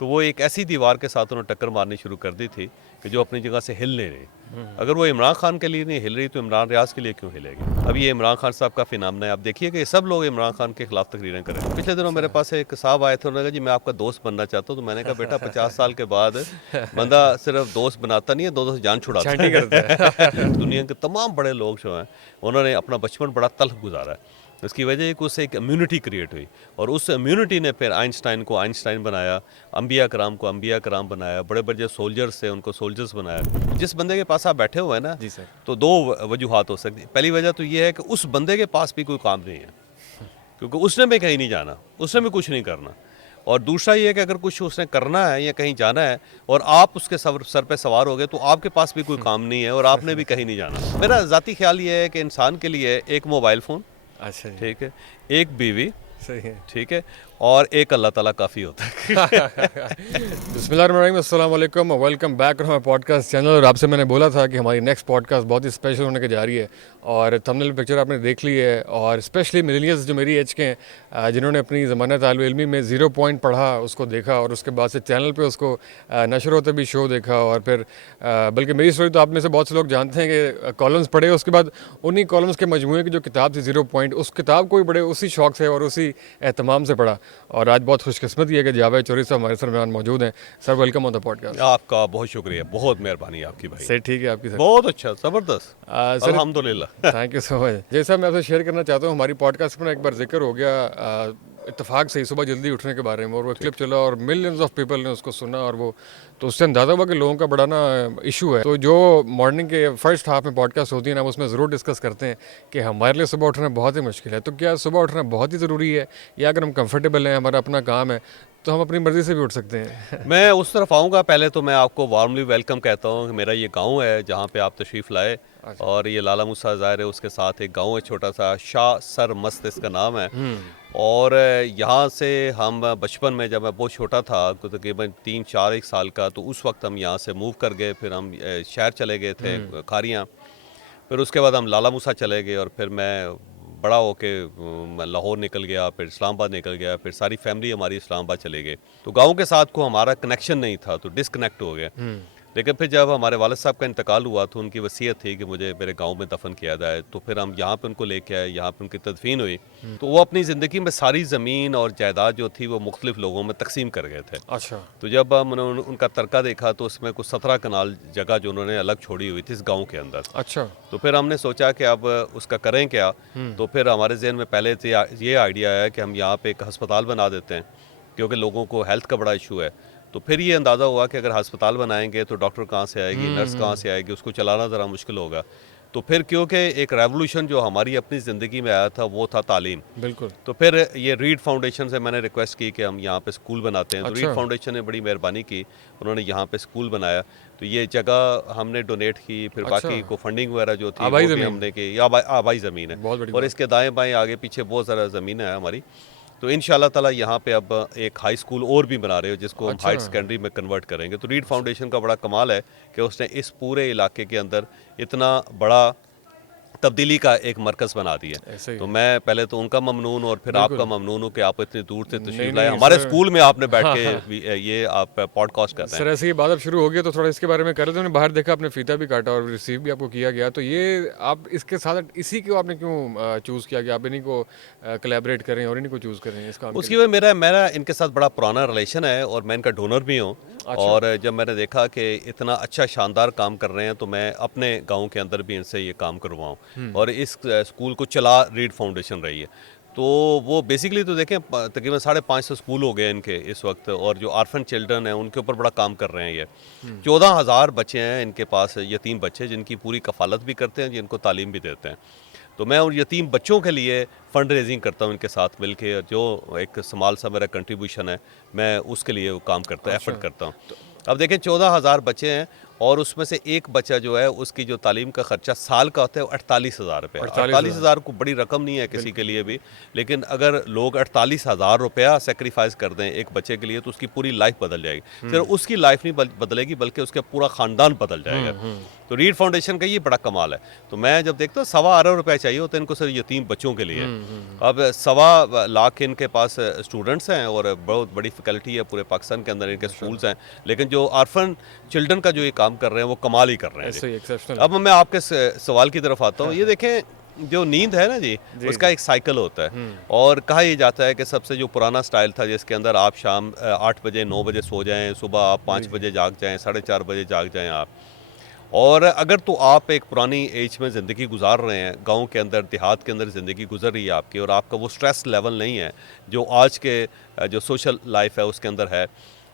तो वो एक ऐसी दीवार के साथ उन्होंने टक्कर मारनी शुरू कर दी थी कि जो अपनी जगह से हिल नहीं रही। अगर वो इमरान खान के लिए नहीं हिल रही तो इमरान रियाज के लिए क्यों हिलेगी? अब ये इमरान खान साहब का फिनामिना है। आप देखिए कि सब लोग इमरान खान के खिलाफ तकरीरें करें। पिछले दिनों मेरे पास एक साहब आए थे, उन्होंने कहा जी मैं आपका दोस्त बनना चाहता हूँ। तो मैंने कहा बेटा 50 साल के बाद बंदा सिर्फ दोस्त बनाता नहीं है, दो जान छुड़ाता छांटी करता है। दुनिया के तमाम बड़े लोग जो हैं उन्होंने अपना बचपन बड़ा तल्ख गुजारा है। इसकी वजह है कि उससे एक इम्यूनिटी क्रिएट हुई और उस इम्यूनिटी ने फिर आइंस्टाइन को आइंस्टाइन बनाया, अंबिया कराम को अंबिया कराम बनाया, बड़े बड़े सोल्जर्स थे उनको सोल्जर्स बनाया। जिस बंदे के पास आप बैठे हुए हैं ना जी सर। तो दो वजूहात हो सकती। पहली वजह तो ये है कि उस बंदे के पास भी कोई काम नहीं है क्योंकि उसने भी कहीं नहीं जाना, उसने भी कुछ नहीं करना। और दूसरा ये है कि अगर कुछ उसने करना है या कहीं जाना है और आप उसके सर पे सवार हो गए तो आपके पास भी कोई काम नहीं है और आपने भी कहीं नहीं जाना। मेरा ज़ाती ख्याल ये है कि इंसान के लिए एक मोबाइल फ़ोन, अच्छा जी, ठीक है, एक बीवी, सही है। ठीक है, और एक अल्लाह ताला काफ़ी होता है। बिस्मिल्लाहिर्रहमानिर्रहीम, अस्सलाम वालेकुम, welcome back to my podcast channel. और आपसे मैंने बोला था कि हमारी नेक्स्ट पॉडकास्ट बहुत ही स्पेशल होने की जा रही है और थंबनेल पिक्चर आपने देख ली है। और स्पेशली मिलेनियल्स जो मेरी एज के हैं, जिन्होंने अपनी ज़माना तालिब इल्मी में 0 पॉइंट पढ़ा, उसको देखा और उसके बाद से चैनल पे उसको नशर होते भी शो देखा। और फिर बल्कि मेरी स्टोरी तो आप में से बहुत से लोग जानते हैं कि कॉलम्स पढ़े, उसके बाद उन्हीं कॉलम्स के मजमूए की जो किताब थी 0 पॉइंट, उस किताब को भी बड़े उसी शौक से और उसी एहतमाम से पढ़ा। और आज बहुत खुशकिस्मती है कि जावेद चौधरी साहब हमारे दरमियान मौजूद हैं। Sir welcome on the podcast. आपका बहुत शुक्रिया, बहुत मेहरबानी आपकी भाई। सर ठीक है आपकी सर। बहुत अच्छा, ज़बरदस्त, सर अल्हम्दुलिल्लाह। Thank you so much. जैसा मैं आपसे शेयर करना चाहता हूँ, हमारी पॉडकास्ट में एक बार जिक्र हो गया इत्तेफाक से ही सुबह जल्दी उठने के बारे में, और वो क्लिप चला और मिलियंस ऑफ पीपल ने उसको सुना और वो तो उससे अंदाज़ा हुआ कि लोगों का बड़ा ना इशू है। तो जो मॉर्निंग के फर्स्ट हाफ में पॉडकास्ट होती है ना, उसमें ज़रूर डिस्कस करते हैं कि हमारे लिए सुबह उठना बहुत ही मुश्किल है। तो क्या सुबह उठना बहुत ही ज़रूरी है, या अगर हम कंफर्टेबल हैं, हमारा अपना काम है, तो हम अपनी मर्ज़ी से भी उठ सकते हैं? मैं उस तरफ आऊँगा। पहले तो मैं आपको वार्मली वेलकम कहता हूँ कि मेरा ये गांव है जहाँ पे आप तशरीफ़ लाए। और ये लाला मूसा ज़ाहिर है, उसके साथ एक गांव है छोटा सा, शाह सर मस्त इसका नाम है। और यहाँ से हम बचपन में, जब मैं बहुत छोटा था तो तकरीबन 3-4 साल का, तो उस वक्त हम यहाँ से मूव कर गए। फिर हम शहर चले गए थे खारियाँ। फिर उसके बाद हम लाला मूसा चले गए और फिर मैं बड़ा होके मैं लाहौर निकल गया, फिर इस्लामाबाद निकल गया, फिर सारी फैमिली हमारी इस्लामाबाद चले गए। तो गांव के साथ को हमारा कनेक्शन नहीं था, तो डिसकनेक्ट हो गया। लेकिन फिर जब हमारे वालिद साहब का इंतकाल हुआ तो उनकी वसीयत थी कि मुझे मेरे गांव में दफन किया जाए। तो फिर हम यहाँ पे उनको लेके आए, यहाँ पे उनकी तदफीन हुई। तो वो अपनी ज़िंदगी में सारी ज़मीन और जायदाद जो थी वो मुख्तलिफ लोगों में तकसीम कर गए थे। अच्छा। तो जब हमने उनका तरका देखा तो उसमें कुछ 17 कनाल जगह जो उन्होंने अलग छोड़ी हुई थी इस गाँव के अंदर। अच्छा। तो फिर हमने सोचा कि अब उसका करें क्या। तो फिर हमारे जहन में पहले से ये आइडिया आया कि हम यहाँ पे एक अस्पताल बना देते हैं, क्योंकि लोगों को हेल्थ का बड़ा इशू है। तो फिर ये अंदाज़ा हुआ कि अगर अस्पताल बनाएंगे तो डॉक्टर कहाँ से आएगी, नर्स कहाँ से आएगी, उसको चलाना ज़रा मुश्किल होगा। तो फिर क्योंकि एक रेवोल्यूशन जो हमारी अपनी ज़िंदगी में आया था वो था तालीम। बिल्कुल। तो फिर ये रीड फाउंडेशन से मैंने रिक्वेस्ट की कि हम यहाँ पे स्कूल बनाते हैं। तो अच्छा। रीड फाउंडेशन ने बड़ी मेहरबानी की, उन्होंने यहाँ पे स्कूल बनाया। तो ये जगह हमने डोनेट की, फिर अच्छा। बाकी को फंडिंग वगैरह जो थी आबाई वो भी ज़मीन। हमने की। आबाई ज़मीन है बहुत बड़ी और बात। इसके दाएं बाएं आगे पीछे बहुत ज़्यादा ज़मीन है हमारी। तो इंशाल्लाह ताला यहाँ पे अब एक हाई स्कूल और भी बना रहे हो जिसको हम अच्छा। हाइट सेकेंडरी में कन्वर्ट करेंगे। तो रीड फाउंडेशन का बड़ा कमाल है कि उसने इस पूरे इलाके के अंदर इतना बड़ा तब्दीली का एक मरकज़ बना दिया। ऐसे ही तो है। मैं पहले तो उनका ममनून और फिर आपका बिल्कुल। ममनून हूँ कि आप इतनी दूर से नहीं तशरीफ़ लाए, नहीं हमारे सर। स्कूल में आपने बैठ हाँ के हाँ। ये आप पॉडकास्ट कर रहे सर हैं। ऐसे ही बात अब शुरू हो गई तो थोड़ा इसके बारे में कर रहे थे। मैंने बाहर देखा, आपने फीता भी काटा और रिसीव भी आपको किया गया। तो ये आप इसके साथ इसी को आपने क्यों चूज़ किया कि आप इन्हीं को कोलैबोरेट करें और इन्हीं को चूज़ करें इस काम के उसकी लिए? वजह मेरा मेरा इनके साथ बड़ा पुराना रिलेशन है और मैं इनका डोनर भी हूँ। अच्छा। और जब मैंने देखा कि इतना अच्छा शानदार काम कर रहे हैं तो मैं अपने गांव के अंदर भी इनसे ये काम करवाऊँ। और इस स्कूल को चला रीड फाउंडेशन रही है। तो वो बेसिकली तो देखें तकरीबन 550 स्कूल हो गए इनके इस वक्त, और जो आर्फन चिल्ड्रन हैं उनके ऊपर बड़ा काम कर रहे हैं ये। 14,000 बच्चे हैं इनके पास, यतीम बच्चे, जिनकी पूरी कफालत भी करते हैं, जिनको तालीम भी देते हैं। तो मैं उन यतीम बच्चों के लिए फ़ंड रेजिंग करता हूँ इनके साथ मिलके, जो एक स्मॉल सा मेरा कंट्रीब्यूशन है, मैं उसके लिए वो काम करता हूँ, एफर्ट अच्छा। करता हूँ। अब देखें 14,000 बच्चे हैं और उसमें से एक बच्चा जो है उसकी जो तालीम का खर्चा साल का होता है 48,000 रुपये। 48,000 को बड़ी रकम नहीं है किसी के लिए भी, लेकिन अगर लोग 48,000 रुपया सेक्रीफाइस कर दें एक बच्चे के लिए तो उसकी पूरी लाइफ बदल जाएगी। सिर्फ उसकी लाइफ नहीं बदलेगी बल्कि उसका पूरा ख़ानदान बदल जाएगा। तो रीड फाउंडेशन का ये बड़ा कमाल है। तो मैं जब देखता हूँ 1.25 अरब रुपये चाहिए होते हैं इनको सिर्फ यतीम बच्चों के लिए। अब 1.25 लाख इनके पास स्टूडेंट्स हैं और बहुत बड़ी फैकल्टी है पूरे पाकिस्तान के अंदर, इनके स्कूल्स हैं, लेकिन जो आर्फन चिल्ड्रन का जो ये काम कर रहे हैं वो कमाल ही कर रहे हैं। अब मैं आपके सवाल की तरफ आता हूँ। ये देखें जो नींद है ना जी, उसका एक साइकिल होता है और कहा यह जाता है कि सबसे जो पुराना स्टाइल था जिसके अंदर आप शाम 8 बजे 9 बजे सो जाएं, सुबह आप 5 बजे जाग जाएं, 4:30 बजे जाग जाएं आप। और अगर तो आप एक पुरानी एज में ज़िंदगी गुजार रहे हैं, गांव के अंदर देहात के अंदर ज़िंदगी गुजर रही है आपकी और आपका वो स्ट्रेस लेवल नहीं है जो आज के जो सोशल लाइफ है उसके अंदर है,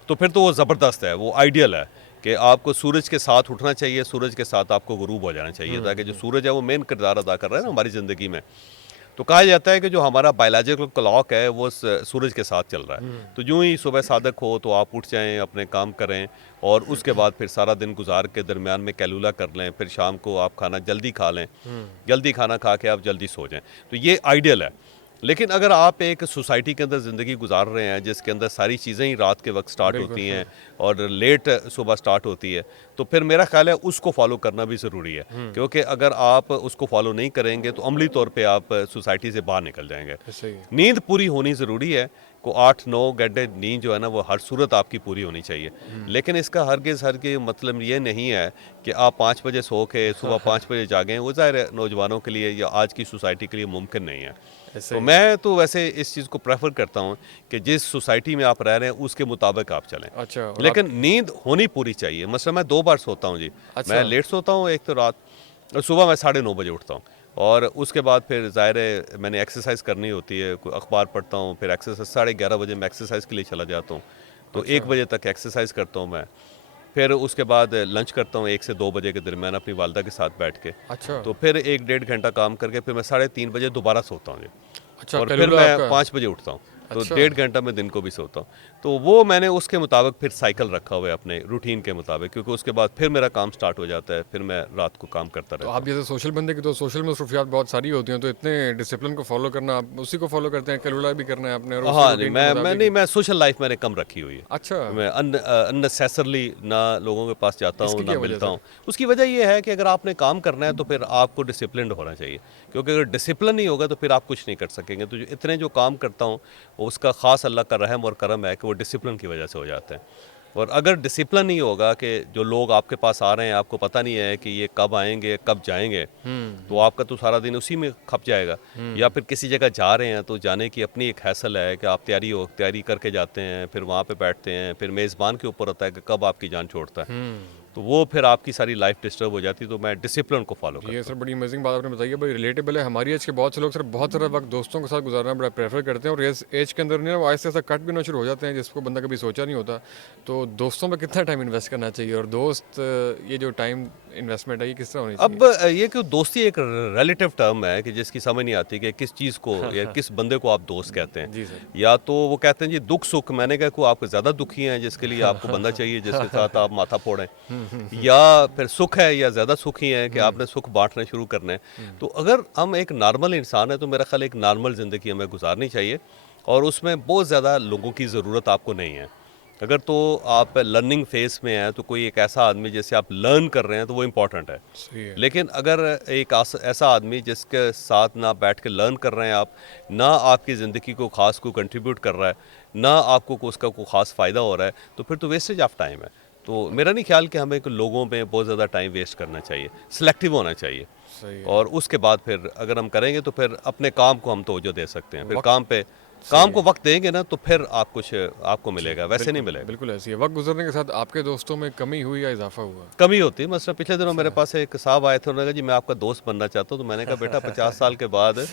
तो फिर तो वो ज़बरदस्त है, वो आइडियल है कि आपको सूरज के साथ उठना चाहिए, सूरज के साथ आपको गुरूब हो जाना चाहिए, ताकि जो सूरज है वो मेन किरदार अदा कर रहा है ना हमारी ज़िंदगी में। तो कहा जाता है कि जो हमारा बायोलॉजिकल क्लॉक है वो सूरज के साथ चल रहा है। तो यूँ ही सुबह सादक हो तो आप उठ जाएं, अपने काम करें और उसके बाद फिर सारा दिन गुजार के दरमियान में कैलूला कर लें, फिर शाम को आप खाना जल्दी खा लें, जल्दी खाना खा के आप जल्दी सो जाएं। तो ये आइडियल है। लेकिन अगर आप एक सोसाइटी के अंदर ज़िंदगी गुजार रहे हैं जिसके अंदर सारी चीज़ें ही रात के वक्त स्टार्ट होती हैं और लेट सुबह स्टार्ट होती है, तो फिर मेरा ख्याल है उसको फॉलो करना भी ज़रूरी है, क्योंकि अगर आप उसको फॉलो नहीं करेंगे तो अमली तौर पे आप सोसाइटी से बाहर निकल जाएंगे। नींद पूरी होनी ज़रूरी है, को 8-9 घंटे नींद जो है ना वो हर सूरत आपकी पूरी होनी चाहिए। लेकिन इसका हरगिज़ मतलब ये नहीं है कि आप 5 बजे सो के सुबह 5 बजे जागें, वो ज़ाहिर है नौजवानों के लिए या आज की सोसाइटी के लिए मुमकिन नहीं है। तो मैं तो वैसे इस चीज़ को प्रेफर करता हूँ कि जिस सोसाइटी में आप रह रहे हैं उसके मुताबिक आप चलें। अच्छा, लेकिन नींद होनी पूरी चाहिए। मतलब मैं 2 बार सोता हूँ जी। मैं लेट सोता हूँ एक तो रात, और सुबह मैं 9:30 बजे उठता हूँ और उसके बाद फिर ज़ाहिर है मैंने एक्सरसाइज करनी होती है, कोई अखबार पढ़ता हूँ, फिर एक्सरसाइज 11:30 बजे मैं एक्सरसाइज के लिए चला जाता हूँ। तो 1 बजे तक एक्सरसाइज करता हूँ मैं। फिर उसके बाद लंच करता हूँ 1 से 2 बजे के दरमियान अपनी वालदा के साथ बैठ के। अच्छा, तो फिर 1-1.5 घंटा काम करके फिर मैं 3:30 बजे दोबारा सोता हूँ जी। अच्छा, और फिर कैलूला मैं आपका 5 बजे उठता हूँ। तो अच्छा। 1.5 घंटा मैं दिन को भी सोता हूँ। तो वो मैंने उसके मुताबिक फिर साइकिल रखा हुआ है अपने रूटीन के मुताबिक, क्योंकि उसके बाद फिर मेरा काम स्टार्ट हो जाता है, फिर मैं रात को काम करता तो रहता आप हूँ। जैसे सोशल बंदे की तो सोशल मसरूफियात बहुत सारी होती हैं, तो इतने डिसिप्लिन को फॉलो करना, आप उसी को फॉलो करते हैं, कैलूला भी करना है अपने और उसी हाँ, नहीं रूटीन के मैं मुताबिक? नहीं मैं सोशल लाइफ मैंने कम रखी हुई है। अच्छा, मैं अननेसेसरली ना लोगों के पास जाता हूँ, इसकी ना क्या वजह मिलता से? हूँ। उसकी वजह ये है कि अगर आपने काम करना है तो फिर आपको डिसिप्लिन्ड होना चाहिए, क्योंकि अगर डिसिप्लिन नहीं होगा तो फिर आप कुछ नहीं कर सकेंगे। तो इतने जो काम करता हूँ उसका ख़ास अल्लाह का रहम और करम है कि वो डिसिप्लिन की वजह से हो जाते हैं। और अगर डिसिप्लिन नहीं होगा कि जो लोग आपके पास आ रहे हैं आपको पता नहीं है कि ये कब आएंगे कब जाएंगे, तो आपका तो सारा दिन उसी में खप जाएगा। या फिर किसी जगह जा रहे हैं तो जाने की अपनी एक हैसल है कि आप तैयारी करके जाते हैं, फिर वहाँ पे बैठते हैं, फिर मेज़बान के ऊपर होता है कि कब आपकी जान छोड़ता है। तो वो फिर आपकी सारी लाइफ डिस्टर्ब हो जाती है। तो मैं डिसिप्लिन को फॉलो करता ये हूँ। सर बड़ी अमेजिंग बात आपने बताई है भाई, रिलेटेबल है। हमारी एज के बहुत से लोग सर बहुत सारा वक्त दोस्तों के साथ गुजारना बड़ा प्रेफर करते हैं और इस एज के अंदर नहीं वो ऐसे ऐसा कट भी ना शुरू हो जाते हैं जिसको बंदा कभी सोचा नहीं होता। तो दोस्तों में कितना टाइम इन्वेस्ट करना चाहिए और दोस्त ये जो टाइम इन्वेस्टमेंट है ये किस तरह होनी चाहिए? अब ये कि दोस्ती एक रिलेटिव टर्म है कि जिसकी समझ नहीं आती कि किस चीज़ को या किस बंदे को आप दोस्त कहते हैं। जी सर। या तो वो कहते हैं जी दुख सुख, मैंने कहा को आप ज़्यादा दुखी हैं जिसके लिए आपको बंदा चाहिए जिसके साथ आप माथा फोड़ें, या फिर सुख है या ज़्यादा सुखी हैं कि आपने सुख बांटना शुरू करना है। तो अगर हम एक नॉर्मल इंसान है तो मेरा ख्याल एक नॉर्मल ज़िंदगी हमें गुजारनी चाहिए और उसमें बहुत ज़्यादा लोगों की ज़रूरत आपको नहीं है। अगर तो आप लर्निंग फेज में हैं तो कोई एक ऐसा आदमी जैसे आप लर्न कर रहे हैं तो वो इम्पॉर्टेंट है। सही है। लेकिन अगर एक ऐसा आदमी जिसके साथ ना बैठ के लर्न कर रहे हैं आप, ना आपकी ज़िंदगी को ख़ास को कंट्रीब्यूट कर रहा है, ना आपको उसका कोई ख़ास फ़ायदा हो रहा है, तो फिर तो वेस्टेज ऑफ टाइम है। तो मेरा नहीं ख्याल कि हमें लोगों में बहुत ज़्यादा टाइम वेस्ट करना चाहिए, सिलेक्टिव होना चाहिए। सही है। और उसके बाद फिर अगर हम करेंगे तो फिर अपने काम को हम तवज्जो दे सकते हैं। फिर वक्त काम को वक्त देंगे ना तो फिर आपको मिलेगा, वैसे नहीं मिलेगा। बिल्कुल ऐसी है। वक्त गुजरने के साथ आपके दोस्तों में कमी हुई या इजाफा हुआ? कमी होती है। मतलब पिछले दिनों मेरे पास एक साहब आए थे, उन्होंने कहा जी मैं आपका दोस्त बनना चाहता हूँ। तो मैंने कहा बेटा 50 साल के बाद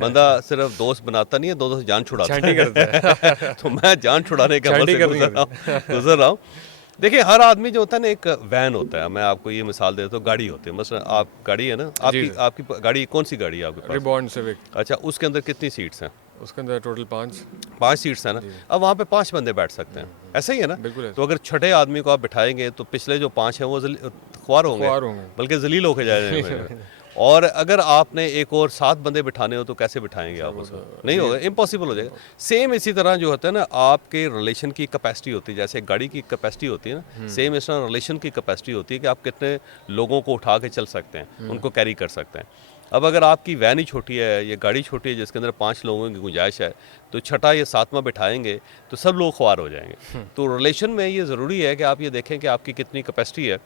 बंदा सिर्फ दोस्त बनाता नहीं है, दो से जान छुड़ाता छांटी करते है। तो मैं जान छुड़ाने के अमल छांटी से करनी गुजर रहा हूँ। देखिए हर आदमी जो होता है ना एक वैन होता है। मैं आपको ये मिसाल देता हूँ, गाड़ी होती है। मतलब आप गाड़ी है ना, जी आपकी सर। आपकी गाड़ी कौन सी गाड़ी है आपके पास? Rebound civic. अच्छा, उसके अंदर कितनी सीट्स हैं? उसके अंदर टोटल 5 सीट्स है ना, अब वहाँ पे 5 बंदे बैठ सकते हैं, ऐसा ही है ना। बिल्कुल ऐसे। तो अगर छठे आदमी को आप बिठाएंगे तो पिछले जो 5 हैं वो ख्वार होंगे, ख्वार होंगे। बल्कि जलील होके जाएंगे। और अगर आपने एक और 7 बंदे बिठाने हो तो कैसे बिठाएंगे आप उसको, नहीं होगा, इम्पॉसिबल हो जाएगा। सेम इसी तरह जो होता है ना, आपके रिलेशन की कैपेसिटी होती है, जैसे गाड़ी की कैपेसिटी होती है ना, सेम इस तरह रिलेशन की कैपेसिटी होती है कि आप कितने लोगों को उठा के चल सकते हैं, उनको कैरी कर सकते हैं। अब अगर आपकी वैन ही छोटी है या गाड़ी छोटी है जिसके अंदर 5 लोगों की गुंजाइश है, तो छठा या 7वां बिठाएंगे तो सब लोग ख्वार हो जाएंगे। तो रिलेशन में ये ज़रूरी है कि आप ये देखें कि आपकी कितनी कैपेसिटी है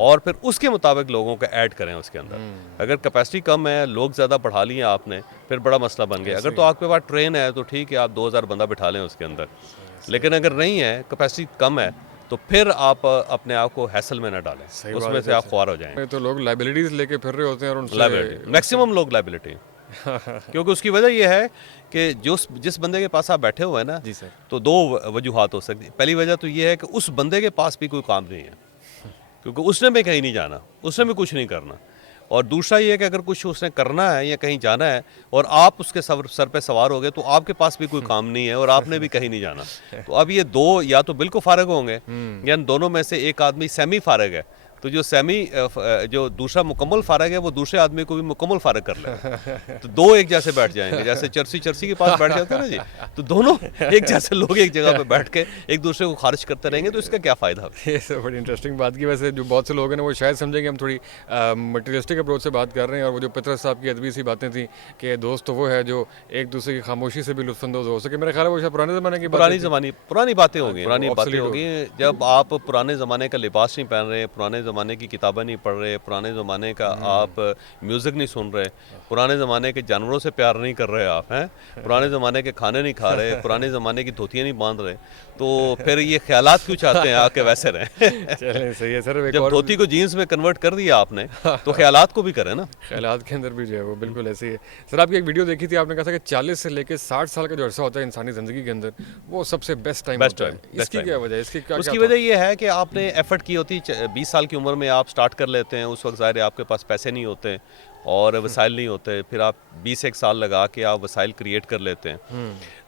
और फिर उसके मुताबिक लोगों को ऐड करें उसके अंदर। अगर कैपेसिटी कम है, लोग ज़्यादा बढ़ा लिए आपने, फिर बड़ा मसला बन गया। अगर तो आपके पास ट्रेन है तो ठीक है, आप 2000 बंदा बिठा लें उसके अंदर, लेकिन अगर नहीं है, कैपेसिटी कम है, तो फिर आप अपने आप को हैसल में न डालें, उसमें से आप ख्वार हो जाएंगे। तो लोग लाइबिलिटीज लेके फिर रहे होते हैं और उनसे लाइबिलिटी, मैक्सिमम लोग लाइबिलिटी क्योंकि उसकी वजह यह है कि जिस बंदे के पास आप बैठे हुए हैं ना, जी सर, तो 2 वजूहात हो सकती है। पहली वजह तो ये है कि उस बंदे के पास भी कोई काम नहीं है, क्योंकि उसने भी कहीं नहीं जाना, उसने भी कुछ नहीं करना। और दूसरा ये है कि अगर कुछ उसने करना है या कहीं जाना है और आप उसके सर पे सवार हो गए तो आपके पास भी कोई काम नहीं है और आपने भी कहीं नहीं जाना। तो अब ये 2 या तो बिल्कुल फारग होंगे या इन दोनों में से एक आदमी सेमी फारग है, तो जो दूसरा मुकम्मल फारग है वो दूसरे आदमी को भी मुकम्मल फारग कर लेगा। तो 2 एक जैसे बैठ जाएंगे, जैसे चर्सी के पास बैठ जाते हैं ना जी, तो दोनों एक जैसे लोग एक जगह पे बैठ के एक दूसरे को खारिज करते रहेंगे, तो इसका क्या फ़ायदा। ये सब बड़ी इंटरेस्टिंग बात की। वैसे जो बहुत से लोग हैं ना वो शायद समझेंगे हम थोड़ी मटेरियलिस्टिक अप्रोच से बात कर रहे हैं, और वो जो पितरत साहब की अदबी सी बातें थी कि दोस्त तो वो है जो एक दूसरे की खामोशी से भी लुत्फानंदोज हो सके, मेरा ख्याल है वो शायद पुराने ज़माने की पुरानी बातें होगी, पुरानी बातें obsolete होगी। जब आप पुराने ज़माने का लिबास नहीं पहन रहे, पुराने ज़माने की किताबें नहीं पढ़ रहे, पुराने ज़माने का आप म्यूज़िक नहीं सुन रहे, पुराने ज़माने के जानवरों से प्यार नहीं कर रहे आप हैं, पुराने ज़माने के खाने नहीं खा रहे, पुराने ज़माने की धोतियाँ नहीं बांध रहे, तो फिर ये ख्यालात क्यों चाहते हैं आके वैसे रहें। चलें सही है सर। जब धोती को जीन्स में कन्वर्ट कर दिया आपने तो ख्यालात को भी करें ना। ख्यालात के अंदर भी जो है वो बिल्कुल ऐसे ही है। सर आपकी एक वीडियो देखी थी, आपने कहा था कि 40 से लेकर 60 साल का जो अरसा होता है इंसानी ज़िंदगी के अंदर, वो सबसे बेस्ट टाइम होता है। इसकी क्या वजह है, इसकी क्या उसकी वजह ये है कि आपने एफर्ट की होती है। 20 साल की उम्र में आप स्टार्ट कर लेते हैं, उस वक्त ज़ाहिर है आपके पास पैसे नहीं होते और वसाइल नहीं होते, फिर आप 20 साल लगा के आप वसाइल क्रिएट कर लेते हैं।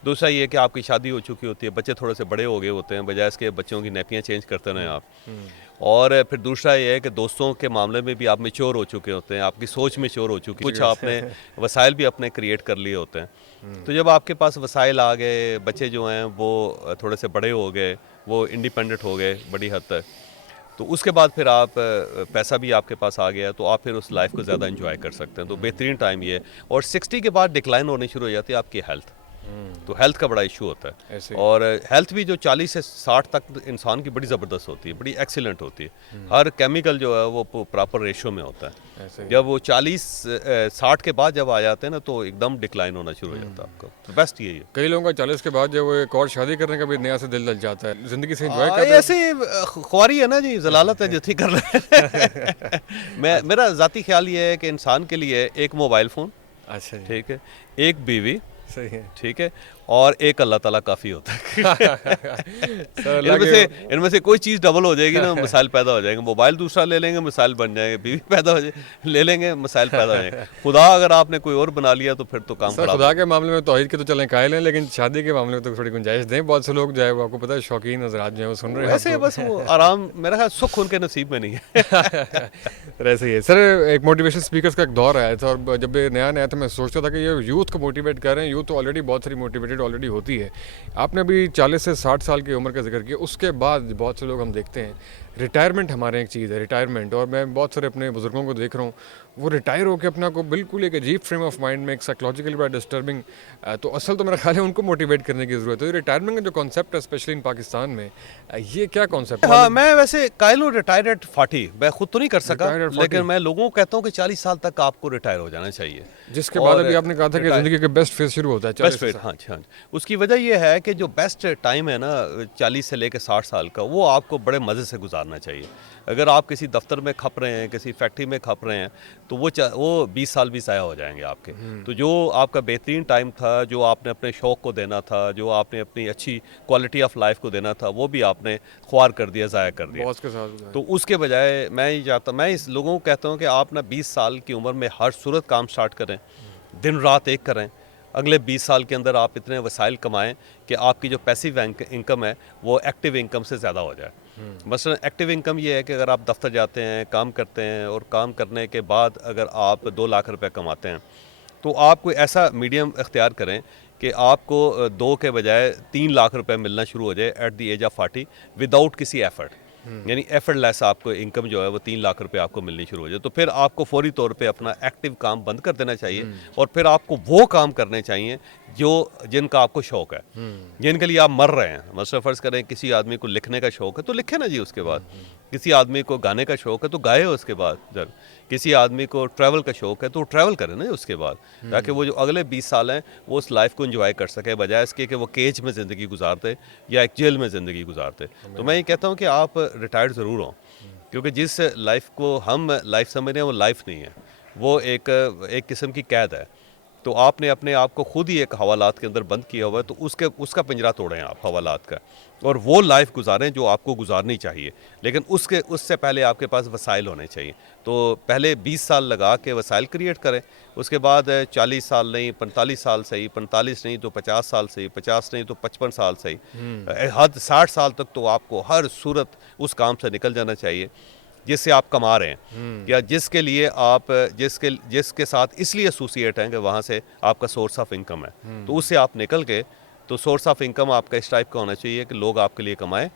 दूसरा ये कि आपकी शादी हो चुकी होती है, बच्चे थोड़े से बड़े हो गए होते हैं, बजाय इसके बच्चों की नैपियाँ चेंज करते रहें आप। और फिर दूसरा ये है कि दोस्तों के मामले में भी आप मैच्योर हो चुके होते हैं, आपकी सोच मैच्योर हो चुकी है, कुछ आपने वसाइल भी अपने क्रिएट कर लिए होते हैं। तो जब आपके पास वसाइल आ गए, बच्चे जो हैं वो थोड़े से बड़े हो गए, वो इंडिपेंडेंट हो गए बड़ी हद तक, तो उसके बाद फिर आप पैसा भी आपके पास आ गया, तो आप फिर उस लाइफ को ज़्यादा एंजॉय कर सकते हैं। तो बेहतरीन टाइम ये है। और 60 के बाद डिक्लाइन होनी शुरू हो जाती है आपकी हेल्थ, तो हेल्थ का बड़ा इशू होता है। और हेल्थ भी जो 40 से 60 तक इंसान की बड़ी ज़बरदस्त होती है, बड़ी एक्सीलेंट होती है। हर केमिकल जो है वो प्रॉपर रेशो में होता है। जब वो 40-60 के बाद जब आ जाते हैं ना, तो एकदम डिक्लाइन होना शुरू हो जाता है आपको। तो बेस्ट यही है। कई लोगों का 40 के बाद जब वो एक और शादी करने का भी नया से दिल लग जाता है, जिंदगी से एंजॉय करते हैं। ऐसे ख्वारी है ना जी, जलालत है जितनी कर रहे हैं। मेरा ज़ाती ख्याल ये है कि इंसान के लिए एक मोबाइल फ़ोन, अच्छा ठीक है, एक बीवी, सही है, ठीक है, और एक अल्लाह ताला काफ़ी होता है। इनमें से कोई चीज़ डबल हो जाएगी ना, मिसाइल पैदा हो जाएंगे। मोबाइल दूसरा ले लेंगे, मिसाइल बन जाएंगे, बीवी पैदा हो जाए ले लेंगे, मिसाइल पैदा हो जाएंगे। खुदा अगर आपने कोई और बना लिया तो फिर तो काम खराब। खुदा के मामले में तौहीद के तो चलें कायल हैं, लेकिन शादी के मामले में तो थोड़ी गुंजाइश दें। बहुत से लोग जो है वो आपको पता है शौकीन हज़रात जो है वो सुन रहे हैं ऐसे बस वो आराम, मेरा ख्याल सुख उनके नसीब में नहीं है। ऐसे ही है सर। एक मोटिवेशन स्पीकर्स का एक दौर आया था, और जब ये नया था मैं सोचता था कि ये यूथ को मोटिवेट कर रहे हैं। यूथ तो ऑलरेडी बहुत सारी मोटिवेटेड ऑलरेडी होती है। आपने अभी 40 से 60 साल की उम्र का जिक्र किया, उसके बाद बहुत से लोग हम देखते हैं रिटायरमेंट हमारे एक चीज़ है, रिटायरमेंट। और मैं बहुत सारे अपने बुजुर्गों को देख रहा हूँ, वो रिटायर होकर अपना को बिल्कुल एक अजीब फ्रेम ऑफ माइंड में, एक साइकोलॉजिकली बड़ा डिस्टर्बिंग। तो असल तो मेरा ख्याल है उनको मोटिवेट करने की ज़रूरत है। रिटायरमेंट का जो कॉन्सेप्ट है स्पेशली इन पाकिस्तान में, ये क्या कॉन्सेप्ट है? हाँ, मैं वैसे कायल हूँ रिटायर एट 40, मैं खुद तो नहीं कर सका, लेकिन मैं लोगों को कहता हूँ कि 40 साल तक आपको रिटायर हो जाना चाहिए। जिसके बाद अभी आपने कहा था कि ज़िंदगी के बेस्ट फेज शुरू होता है। बेस्ट फेज, हाँ हाँ। उसकी वजह यह है कि जो बेस्ट टाइम है ना 40 से लेकर 60 साल का, वो आपको बड़े मज़े से गुजारना चाहिए। अगर आप किसी दफ्तर में खप रहे हैं, किसी फैक्ट्री में खप रहे हैं, तो वो 20 साल भी ज़ाया हो जाएंगे आपके। तो जो आपका बेहतरीन टाइम था, जो आपने अपने शौक़ को देना था, जो आपने अपनी अच्छी क्वालिटी ऑफ लाइफ को देना था, वो भी आपने ख्वार कर दिया, ज़ाया कर दिया। बॉस के साथ। तो उसके बजाय मैं इस लोगों को कहता हूँ कि आप ना 20 साल की उम्र में हर सूरत काम स्टार्ट करें, दिन रात एक करें, अगले 20 साल के अंदर आप इतने वसाइल कमाएं कि आपकी जो पैसिव इनकम है वो एक्टिव इनकम से ज़्यादा हो जाए। मसलन एक्टिव इनकम ये है कि अगर आप दफ्तर जाते हैं, काम करते हैं और काम करने के बाद अगर आप 2 लाख रुपए कमाते हैं तो आप कोई ऐसा मीडियम इख्तियार करें कि आपको 2 के बजाय 3 लाख रुपए मिलना शुरू हो जाए at the age of 40 without किसी एफर्ट। यानी एफर्टलेस आपको इनकम जो है वो 3 लाख रुपए आपको मिलनी शुरू हो जाए, तो फिर आपको फौरी तौर पे अपना एक्टिव काम बंद कर देना चाहिए और फिर आपको वो काम करने चाहिए जो जिनका आपको शौक है, जिनके लिए आप मर रहे हैं। मतलब फ़र्ज़ करें किसी आदमी को लिखने का शौक है तो लिखे ना जी, उसके बाद किसी आदमी को गाने का शौक है तो गाए उसके बाद, जब किसी आदमी को ट्रैवल का शौक है तो ट्रैवल करे ना उसके बाद, ताकि वो जो अगले 20 साल हैं वो उस लाइफ को एंजॉय कर सके, बजाय इसके कि वो केज में ज़िंदगी गुजारते या एक जेल में ज़िंदगी गुजारते। तो मैं ये कहता हूँ कि आप रिटायर्ड ज़रूर हों, क्योंकि जिस लाइफ को हम लाइफ समझ रहे हैं वो लाइफ नहीं है, वो एक किस्म की कैद है। तो आपने अपने आप को खुद ही एक हवालात के अंदर बंद किया हुआ है, तो उसका पिंजरा तोड़ें आप हवालात का, और वो लाइफ गुजारें जो आपको गुजारनी चाहिए। लेकिन उससे पहले आपके पास वसाइल होने चाहिए। तो पहले 20 साल लगा के वसाइल क्रिएट करें, उसके बाद 40 साल नहीं 45 साल सही, 45 नहीं तो 50 साल सही, 50 नहीं तो 55 साल सही, हद 60 साल तक तो आपको हर सूरत उस काम से निकल जाना चाहिए जिससे आप कमा रहे हैं, या जिसके लिए आप जिसके साथ इसलिए एसोसिएट हैं कि वहाँ से आपका सोर्स ऑफ इनकम है। तो उससे आप निकल के, तो सोर्स ऑफ इनकम आपका इस टाइप का होना चाहिए कि लोग आपके लिए कमाएं,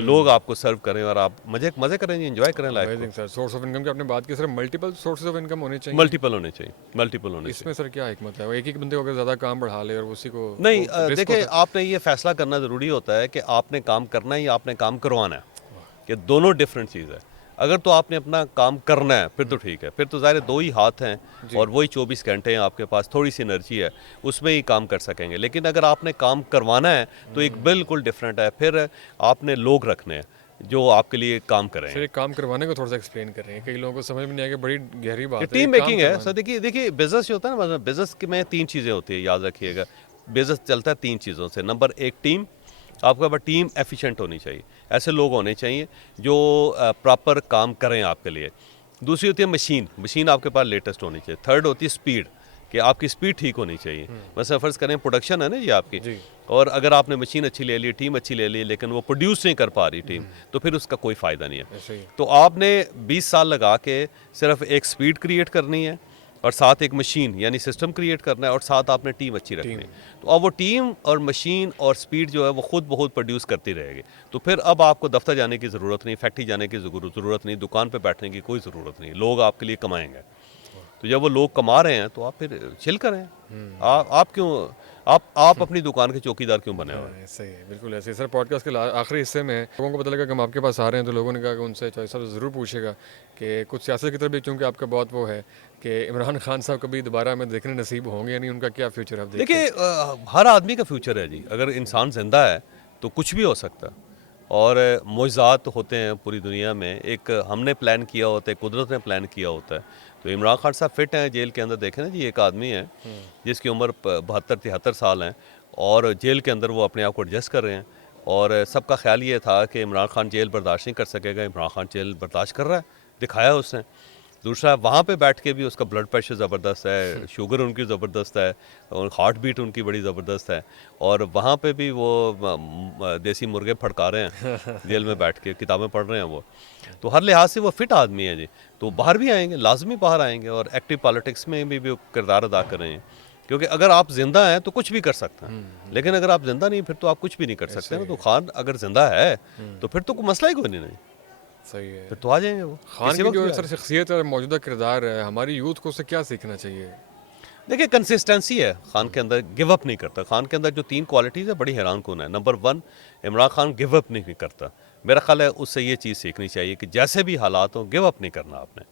लोग आपको सर्व करें और आप मज़े करें, एंजॉय करें लाइफ को। सर, सोर्स ऑफ इनकम की आपने बात की, sir multiple sources of income होने चाहिए। मल्टीपल होने चाहिए, मल्टीपल होने चाहिए। इसमें सर क्या हिकमत है? वो एक ही बंदे को अगर ज़्यादा काम बढ़ा ले और उसी को नहीं, वो risk देखिए होता है। आपने ये फैसला करना ज़रूरी होता है कि आपने काम करना है या आपने काम करवाना है, कि दोनों डिफरेंट चीज़ है। अगर तो आपने अपना काम करना है फिर तो ठीक है, फिर तो ज़ाहिर है 2 ही हाथ हैं और वही 24 घंटे हैं आपके पास, थोड़ी सी एनर्जी है, उसमें ही काम कर सकेंगे। लेकिन अगर आपने काम करवाना है तो एक बिल्कुल डिफरेंट है, फिर आपने लोग रखने हैं जो आपके लिए काम करें। सर, एक काम करवाने को थोड़ा सा एक्सप्लेन कर रहे हैं, कई लोगों को समझ में नहीं आएगा, बड़ी गहरी बात है। टीम एक काम मेकिंग है करवाना- सर। देखिए बिजनेस जो होता है ना, मतलब बिजनेस में 3 चीज़ें होती है, याद रखिएगा। बिजनेस चलता है 3 चीज़ों से। नंबर 1 टीम, आपके पास टीम एफिशिएंट होनी चाहिए, ऐसे लोग होने चाहिए जो प्रॉपर काम करें आपके लिए। दूसरी होती है मशीन आपके पास लेटेस्ट होनी चाहिए। थर्ड होती है स्पीड, कि आपकी स्पीड ठीक होनी चाहिए। वैसे फ़र्ज़ करें प्रोडक्शन है ना ये आपकी, जी। और अगर आपने मशीन अच्छी ले ली, टीम अच्छी ले ली, लेकिन वो प्रोड्यूस नहीं कर पा रही टीम, तो फिर उसका कोई फ़ायदा नहीं है। ऐसे ही तो आपने 20 साल लगा के सिर्फ एक स्पीड क्रिएट करनी है और साथ एक मशीन यानी सिस्टम क्रिएट करना है, और साथ आपने टीम अच्छी रखनी है। तो अब वो टीम और मशीन और स्पीड जो है वो खुद ब खुद प्रोड्यूस करती रहेगी। तो फिर अब आपको दफ्तर जाने की ज़रूरत नहीं, फैक्ट्री जाने की ज़रूरत नहीं, दुकान पे बैठने की कोई ज़रूरत नहीं, लोग आपके लिए कमाएंगे। तो जब वो लोग कमा रहे हैं तो आप फिर चिल करें। आप क्यों आप अपनी दुकान के चौकीदार क्यों बने हुए हैं? हाँ, सही है, बिल्कुल ऐसे ही। सर, पॉडकास्ट के आखिरी हिस्से में लोगों को पता लगा कि हम आपके पास आ रहे हैं, तो लोगों ने कहा कि उनसे चॉइस साहब ज़रूर पूछेगा कि कुछ सियासत की तरफ भी, क्योंकि आपका बहुत वो है कि इमरान खान साहब कभी दोबारा हमें देखने नसीब होंगे या नहीं, उनका क्या फ्यूचर आप देखते हैं? देखिए हर आदमी का फ्यूचर है जी। अगर इंसान ज़िंदा है तो कुछ भी हो सकता है, और मुआज़ात होते हैं पूरी दुनिया में। एक हमने प्लान किया होता है, कुदरत ने प्लान किया होता है। तो इमरान खान साहब फिट हैं जेल के अंदर, देखें ना जी, एक आदमी है जिसकी उम्र 72-73 साल है, और जेल के अंदर वो अपने आप को एडजस्ट कर रहे हैं। और सबका ख्याल ये था कि इमरान खान जेल बर्दाश्त नहीं कर सकेगा, इमरान खान जेल बर्दाश्त कर रहा है, दिखाया उसने। दूसरा, वहाँ पे बैठ के भी उसका ब्लड प्रेशर ज़बरदस्त है, शुगर उनकी ज़बरदस्त है, और हार्ट बीट उनकी बड़ी ज़बरदस्त है, और वहाँ पे भी वो देसी मुर्गे फड़का रहे हैं जेल में बैठ के, किताबें पढ़ रहे हैं वो। तो हर लिहाज से वो फिट आदमी है जी। तो बाहर भी आएंगे, लाजमी बाहर आएंगे, और एक्टिव पॉलिटिक्स में भी वो किरदार अदा कर रहे हैं। क्योंकि अगर आप जिंदा हैं तो कुछ भी कर सकते हैं, लेकिन अगर आप जिंदा नहीं फिर तो आप कुछ भी नहीं कर सकते ना। तो खान अगर जिंदा है तो फिर तो कोई मसला ही कोई नहीं, सही है। फिर तो आ जाएंगे वो खान किसी की वक्त जो भी सर शख्सियत और मौजूदा किरदार है, हमारी यूथ को उससे क्या सीखना चाहिए? देखिए कंसिस्टेंसी है खान के अंदर, गिव अप नहीं करता। खान के अंदर जो 3 क्वालिटीज़ है बड़ी हैरान कौन है। Number 1, Imran Khan give up नहीं करता। मेरा ख्याल है उससे ये चीज़ सीखनी चाहिए कि जैसे भी हालात हों गिव अप नहीं करना आपने।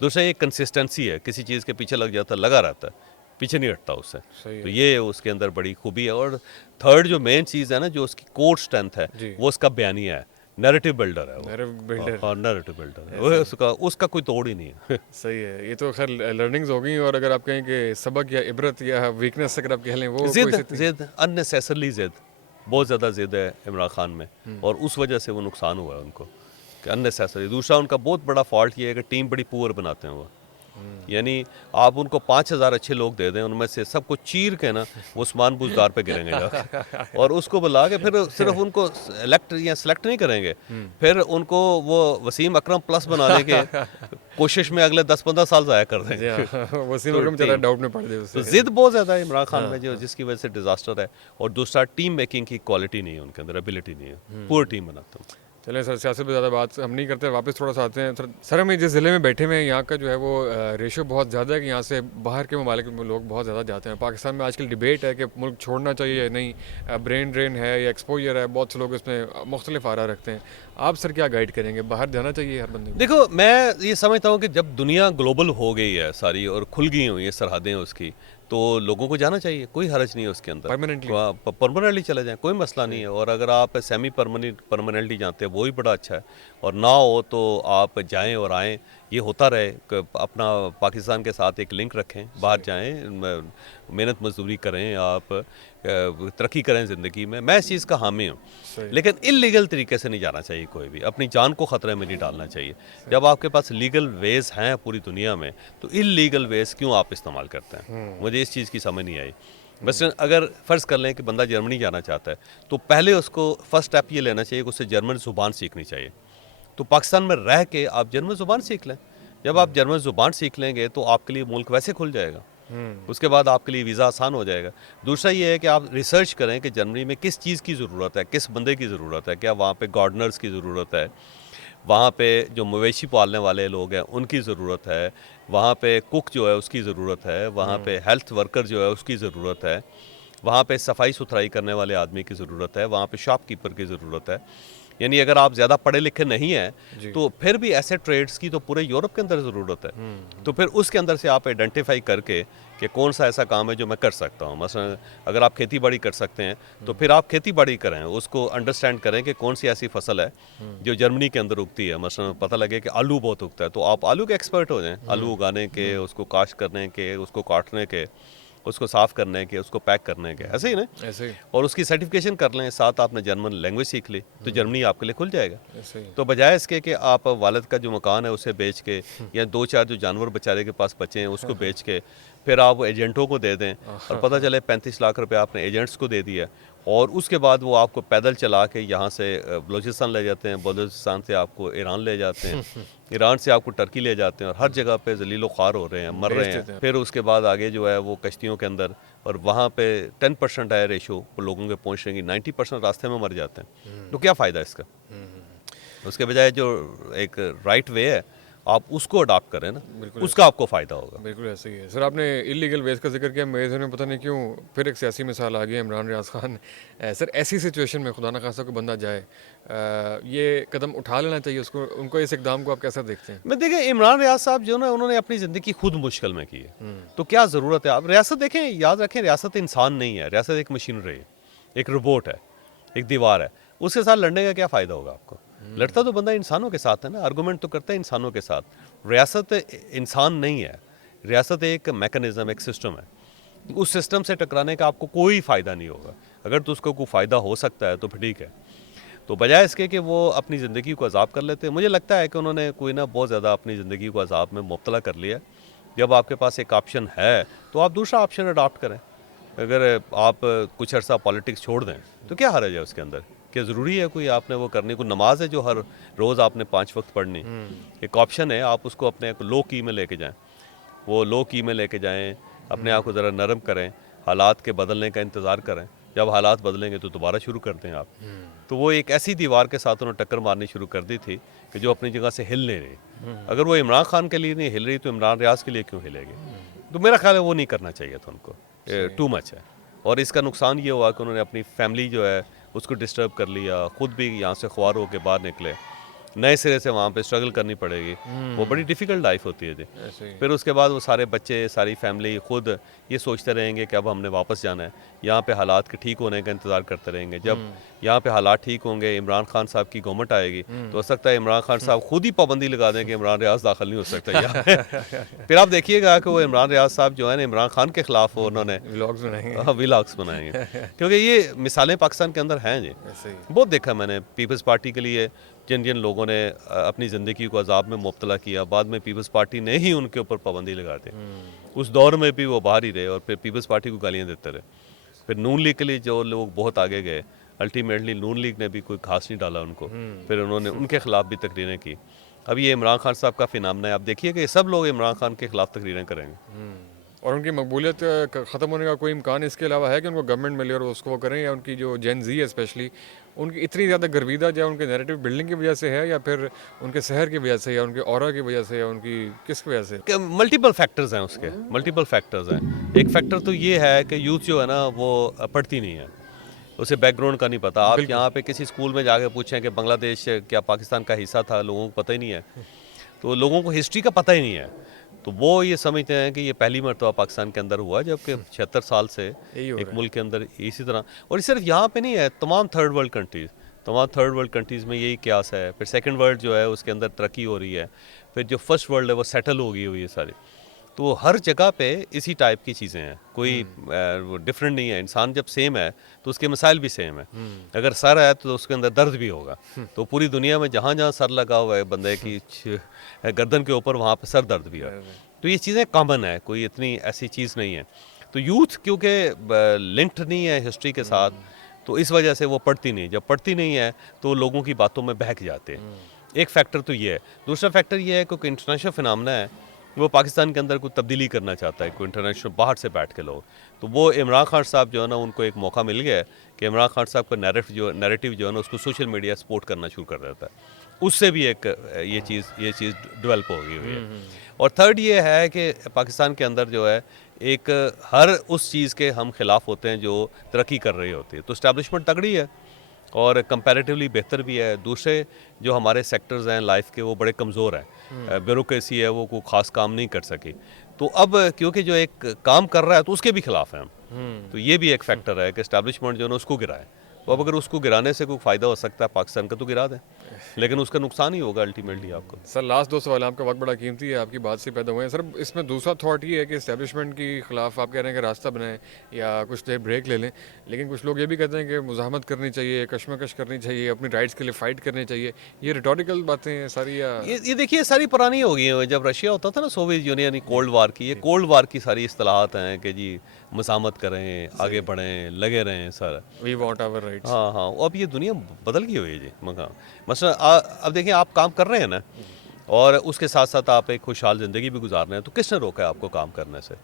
दूसरा, ये कंसिस्टेंसी है, किसी चीज़ के पीछे लग जाता, लगा रहता है, पीछे नहीं हटता उससे। तो ये उसके अंदर बड़ी खूबी है। और थर्ड जो मेन चीज़ है ना, जो उसकी कोर स्ट्रेंथ है, वो उसका बयानिया है, नैरेटिव बिल्डर है वो। नैरेटिव बिल्डर है वो, उसका कोई तोड़ ही नहीं है। सही है। ये तो खैर लर्निंग्स हो गई, और अगर आप कहें कि सबक या इबरत या वीकनेस अगर आप कह लें, वो जिद अननेसेसरली जिद, बहुत ज़्यादा जिद है इमरान खान में, और उस वजह से वो नुकसान हुआ है उनको कि अननेसेसरी। दूसरा, उनका बहुत बड़ा फॉल्ट ये है कि टीम बड़ी पुअर बनाते हैं वो। यानी आप उनको 5,000 अच्छे लोग दे दें, उनमें से सबको चीर के ना वो उस्मान बुजदार पे गिरेंगे जाके और उसको बुला के फिर सिर्फ उनको सेलेक्ट नहीं करेंगे, फिर उनको वो वसीम अकरम प्लस बनाने के कोशिश में अगले 10-15 साल ज़ाया कर देंगे। वसीम अकरम ज़रा डाउट में पड़ जाए तो उससे। जिद बहुत ज़्यादा है इमरान खान में, जो जिसकी वजह से डिजास्टर है। और दूसरा, टीम मेकिंग की क्वालिटी नहीं है उनके अंदर, एबिलिटी नहीं है, पूरी टीम बनाता हूँ। चलें सर, सियासत पे ज़्यादा बात हम नहीं करते, वापस थोड़ा सा आते हैं सर हम जिस ज़िले में बैठे हुए हैं यहाँ का जो है वो रेशो बहुत ज़्यादा है कि यहाँ से बाहर के ममालिक में लोग बहुत ज़्यादा जाते हैं। पाकिस्तान में आजकल डिबेट है कि मुल्क छोड़ना चाहिए या नहीं, ब्रेन ड्रेन है या एक्सपोजर है, बहुत से लोग इसमें मुख्तलिफ आरा रखते हैं। आप सर क्या गाइड करेंगे, बाहर जाना चाहिए हर बंदे को? देखो, मैं ये समझता हूँ कि जब दुनिया ग्लोबल हो गई है सारी और खुल गई हुई है सरहदें उसकी, तो लोगों को जाना चाहिए, कोई हरज नहीं है उसके अंदर। परमानेंटली चले जाएं, कोई मसला नहीं है। और अगर आप सेमी परमानेंटली जाते हैं वो भी बड़ा अच्छा है, और ना हो तो आप जाएं और आएँ, ये होता रहे। अपना पाकिस्तान के साथ एक लिंक रखें, बाहर जाएं, मेहनत मजदूरी करें, आप तरक्की करें ज़िंदगी में। मैं इस चीज़ का हामी हूँ, लेकिन इलीगल तरीके से नहीं जाना चाहिए कोई भी, अपनी जान को ख़तरे में नहीं डालना चाहिए। जब आपके पास लीगल वेज हैं पूरी दुनिया में, तो इलीगल वेज क्यों आप इस्तेमाल करते हैं? मुझे इस चीज़ की समझ नहीं आई। बस अगर फ़र्ज़ कर लें कि बंदा जर्मनी जाना चाहता है, तो पहले उसको फर्स्ट स्टेप ये लेना चाहिए कि उसे जर्मन ज़ुबान सीखनी चाहिए। तो पाकिस्तान में रह के आप जर्मन ज़ुबान सीख लें। जब आप जर्मन ज़ुबान सीख लेंगे तो आपके लिए मुल्क वैसे खुल जाएगा, उसके बाद आपके लिए वीज़ा आसान हो जाएगा। दूसरा ये है कि आप रिसर्च करें कि जर्मनी में किस चीज़ की ज़रूरत है, किस बंदे की ज़रूरत है, क्या वहाँ पे गार्डनर्स की ज़रूरत है, वहाँ पे जो मवेशी पालने वाले लोग हैं उनकी ज़रूरत है, वहाँ पे कुक जो है उसकी ज़रूरत है, वहाँ पे हेल्थ वर्कर जो है उसकी ज़रूरत है, वहाँ पे सफाई सुथराई करने वाले आदमी की ज़रूरत है, वहाँ पे शॉपकीपर की ज़रूरत है। यानी अगर आप ज़्यादा पढ़े लिखे नहीं हैं तो फिर भी ऐसे ट्रेड्स की तो पूरे यूरोप के अंदर ज़रूरत है। तो फिर उसके अंदर से आप आइडेंटिफाई करके कि कौन सा ऐसा काम है जो मैं कर सकता हूँ। मसलन अगर आप खेती बाड़ी कर सकते हैं तो फिर आप खेती बाड़ी करें, उसको अंडरस्टैंड करें कि कौन सी ऐसी फसल है जो जर्मनी के अंदर उगती है। मसलन पता लगे कि आलू बहुत उगता है तो आप आलू के एक्सपर्ट हो जाएं, आलू उगाने के, उसको काश्त करने के, उसको काटने के, उसको साफ़ करने के, उसको पैक करने के, ऐसे ही ना, ऐसे ही। और उसकी सर्टिफिकेशन कर लें, साथ आपने जर्मन लैंग्वेज सीख ली, तो जर्मनी आपके लिए खुल जाएगा। ऐसे ही। तो बजाय इसके कि आप वालिद का जो मकान है उसे बेच के, या 2-4 जो जानवर बेचारे के पास बचे हैं उसको बेच के फिर आप एजेंटों को दे दें, और पता चले 35 लाख रुपए आपने एजेंट्स को दे दिया, और उसके बाद वो आपको पैदल चला के यहाँ से बलूचिस्तान ले जाते हैं, बलूचिस्तान से आपको ईरान ले जाते हैं, ईरान से आपको टर्की ले जाते हैं, और हर जगह पे जलीलो ख्वार हो रहे हैं, मर रहे हैं। फिर उसके बाद आगे जो है वो कश्तियों के अंदर, और वहाँ पे 10% है रेशो लोगों के पहुँचने की, 90% रास्ते में मर जाते हैं। तो क्या फ़ायदा इसका? उसके बजाय जो एक राइट वे है आप उसको अडॉप्ट करें ना, उसका आपको फ़ायदा होगा। बिल्कुल ऐसे ही है सर। आपने इलीगल वेज का जिक्र किया, मेरे ज़हन में पता नहीं क्यों फिर एक सियासी मिसाल आ गई है, इमरान रियाज खान। सर ऐसी सिचुएशन में खुदा न खासा कोई बंदा जाए, ये कदम उठा लेना चाहिए उसको, उनको इस इकदाम को आप कैसा देखते हैं? मैं देखिए, इमरान रियाज साहब जो ना, उन्होंने अपनी ज़िंदगी खुद मुश्किल में की है, तो क्या ज़रूरत है? आप रियासत देखें, याद रखें, रियासत इंसान नहीं है, रियासत एक मशीनरी है, एक रोबोट है, एक दीवार है। उसके साथ लड़ने का क्या फ़ायदा होगा आपको? लड़ता तो बंदा इंसानों के साथ है ना, आर्गूमेंट तो करता है इंसानों के साथ। रियासत इंसान नहीं है, रियासत एक मैकेनिज़्म, एक सिस्टम है। उस सिस्टम से टकराने का आपको कोई फ़ायदा नहीं होगा। अगर तो उसको कोई फ़ायदा हो सकता है तो फिर ठीक है। तो बजाय इसके कि वो अपनी ज़िंदगी को अज़ाब कर लेते हैं, मुझे लगता है कि उन्होंने कोई ना बहुत ज़्यादा अपनी ज़िंदगी को अज़ाब में मुब्तला कर लिया। जब आपके पास एक ऑप्शन है तो आप दूसरा ऑप्शन अडॉप्ट करें। अगर आप कुछ अर्सा पॉलिटिक्स छोड़ दें तो क्या हर्ज है उसके अंदर? क्या ज़रूरी है कोई आपने वो करने को? नमाज है जो हर रोज़ आपने 5 वक्त पढ़नी, एक ऑप्शन है, आप उसको अपने लो की में लेके जाएं, वो लो की में लेके जाएं, अपने आप को ज़रा नरम करें, हालात के बदलने का इंतज़ार करें। जब हालात बदलेंगे तो दोबारा शुरू कर दें आप। तो वो एक ऐसी दीवार के साथ उन्होंने टक्कर मारनी शुरू कर दी थी कि जो अपनी जगह से हिल नहीं रही। अगर वो इमरान खान के लिए नहीं हिल रही तो इमरान रियाज के लिए क्यों हिलेगी? तो मेरा ख्याल है वो नहीं करना चाहिए था उनको, टू मच है। और इसका नुकसान ये हुआ कि उन्होंने अपनी फैमिली जो है उसको डिस्टर्ब कर लिया, खुद भी यहाँ से ख्वार होकर बाहर निकले, नए सिरे से वहाँ पे स्ट्रगल करनी पड़ेगी। वो बड़ी डिफ़िकल्ट लाइफ होती है जी। फिर उसके बाद वो सारे बच्चे, सारी फैमिली खुद ये सोचते रहेंगे कि अब हमने वापस जाना है, यहाँ पे हालात के ठीक होने का इंतज़ार करते रहेंगे। जब यहाँ पे हालात ठीक होंगे, इमरान खान साहब की गवर्नमेंट आएगी, तो हो सकता है इमरान खान साहब खुद ही पाबंदी लगा दें कि इमरान रियाज दाखिल नहीं हो सकता यहाँ। फिर आप देखिएगा कि वो इमरान रियाज साहब जो है ना, इमरान खान के ख़िलाफ़ उन्होंने व्लॉग्स बनाएंगे। व्लॉग्स बनाएंगे, क्योंकि ये मिसालें पाकिस्तान के अंदर हैं जी, बहुत देखा मैंने। पीपल्स पार्टी के लिए जिन जिन लोगों ने अपनी ज़िंदगी को अजाब में मुब्तला किया, बाद में पीपल्स पार्टी ने ही उनके ऊपर पाबंदी लगा दी। उस दौर में भी वो बाहर ही रहे और फिर पीपल्स पार्टी को गालियाँ देते रहे। फिर नून लीग के लिए जो लोग बहुत आगे गए, अल्टीमेटली नून लीग ने भी कोई खास नहीं डाला उनको, फिर उन्होंने उनके ख़िलाफ़ भी तकरीरें की। अब ये इमरान खान साहब का फिनामिना है, आप देखिए कि सब लोग इमरान खान के ख़िलाफ़ तकरीरें करेंगे। और उनकी मकबूलियत ख़त्म होने का कोई इम्कान इसके अलावा है कि उनको गवर्नमेंट मिले और उसको वो करें, या उनकी जो जेन जी है स्पेशली उनकी इतनी ज़्यादा गर्विदा या उनके नैरेटिव बिल्डिंग की वजह से है, या फिर उनके शहर की वजह से, या उनके ऑरा की वजह से, या उनकी किस वजह से? मल्टीपल फैक्टर्स हैं उसके, मल्टीपल फैक्टर्स हैं। एक फैक्टर तो ये है कि यूथ जो है ना वो पढ़ती नहीं है, उसे बैकग्राउंड का नहीं पता। आप यहाँ पे किसी स्कूल में जाके पूछें कि बांग्लादेश क्या पाकिस्तान का हिस्सा था, लोगों को पता ही नहीं है। तो लोगों को हिस्ट्री का पता ही नहीं है, तो वो ये समझते हैं कि ये पहली मरतबा पाकिस्तान के अंदर हुआ, जबकि 76 साल से एक मुल्क के अंदर इसी तरह। और ये सिर्फ यहाँ पे नहीं है, तमाम थर्ड वर्ल्ड कंट्रीज़ में यही क्यास है। फिर सेकंड वर्ल्ड जो है उसके अंदर तरक्की हो रही है, फिर जो फर्स्ट वर्ल्ड है वो सेटल हो गई हुई है सारी। तो हर जगह पे इसी टाइप की चीज़ें हैं, कोई डिफरेंट नहीं है। इंसान जब सेम है तो उसके मसाइल भी सेम है। अगर सर है तो उसके अंदर दर्द भी होगा। तो पूरी दुनिया में जहाँ जहाँ सर लगा हुआ है बंदे की गर्दन के ऊपर, वहाँ पे सर दर्द भी है। तो ये चीज़ें कॉमन है, कोई इतनी ऐसी चीज़ नहीं है। तो यूथ क्योंकि लिंक्ड नहीं है हिस्ट्री के साथ, तो इस वजह से वो पढ़ती नहीं। जब पढ़ती नहीं है तो लोगों की बातों में बहक जाते हैं। एक फैक्टर तो ये है। दूसरा फैक्टर ये है क्योंकि इंटरनेशनल फिनामिना है, वो पाकिस्तान के अंदर कोई तब्दीली करना चाहता है, कोई इंटरनेशनल बाहर से बैठ के लोग। तो वो इमरान खान साहब जो है ना, उनको एक मौका मिल गया है कि इमरान खान साहब का नैरेटिव जो है ना, उसको सोशल मीडिया सपोर्ट करना शुरू कर देता है। उससे भी एक ये चीज़ डेवलप हो गई हुई है। और थर्ड ये है कि पाकिस्तान के अंदर जो है एक हर उस चीज़ के हम खिलाफ होते हैं जो तरक्की कर रही होती है। तो इस्टेब्लिशमेंट तगड़ी है और कंपैरेटिवली बेहतर भी है। दूसरे जो हमारे सेक्टर्स हैं लाइफ के, वो बड़े कमज़ोर हैं। ब्यूरोक्रेसी है, वो कोई ख़ास काम नहीं कर सकी। तो अब क्योंकि जो एक काम कर रहा है तो उसके भी खिलाफ हैं हम। तो ये भी एक फैक्टर है कि इस्टेब्लिशमेंट जो है ना उसको गिराए। तो अब अगर उसको गिराने से कोई फ़ायदा हो सकता है पाकिस्तान का तो गिरा दें, लेकिन उसका नुकसान ही होगा अल्टीमेटली आपको। सर लास्ट 2 सवाल, आपका वक्त बड़ा कीमती है, आपकी बात से पैदा हुए हैं सर। इसमें दूसरा थॉट ये है कि इस्टेब्लिशमेंट के खिलाफ आप कह रहे हैं कि रास्ता बनाएं या कुछ देर ब्रेक ले लें, लेकिन कुछ लोग ये भी कहते हैं कि मुज़ाहमत करनी चाहिए, कशमकश करनी चाहिए, अपनी राइट्स के लिए फ़ाइट करनी चाहिए। ये रिटोरिकल बातें हैं सारी, या ये देखिए सारी पुरानी हो गई हैं। जब रशिया होता था ना, सोवियत यूनियन, कोल्ड वार की, ये कोल्ड वार की सारी इस्तिलाहात हैं कि जी मुज़ाहमत करें, आगे बढ़ें, लगे रहें sir, we want our rights. हाँ हाँ। अब ये दुनिया बदल गई हुई है जी। मसला अब देखिए, आप काम कर रहे हैं ना, और उसके साथ साथ आप एक खुशहाल ज़िंदगी भी गुजार रहे हैं, तो किसने रोका है आपको काम करने से?